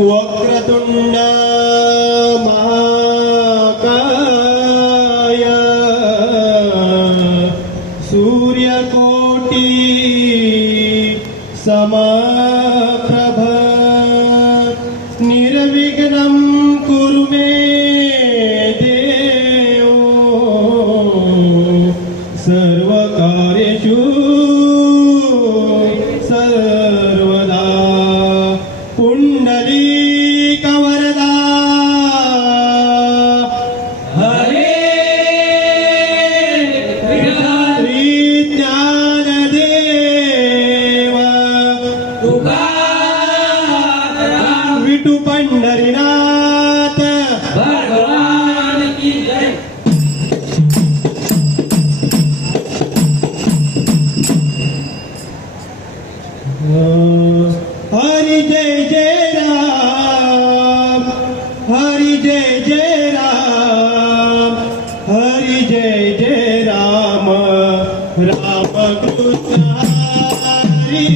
वक्रतुंड महाकाय सूर्यकोटी समप्रभ निर्विघ्नं कुरु मे देव सर्वकार्येषु सर्वदा पुंडलीक वरदा हरे श्री ज्ञानदेव तुकाराम विठू पंढरीनाथ भगवान की जय। हरि जय जय राम, हरि जय जय राम, हरि जय जय राम, राम कृष्ण हरि।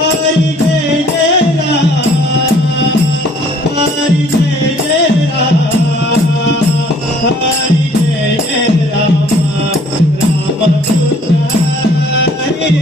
हरि जय जय राम, हरि जय जय राम, हरि जय जय राम, राम कृष्ण हरि।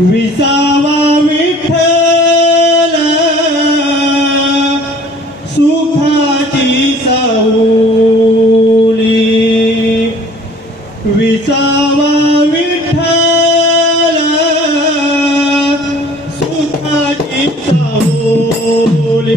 विसावा विठ्ठल सुखाची सावली, विसावा विठ्ठल सुखाची सावली।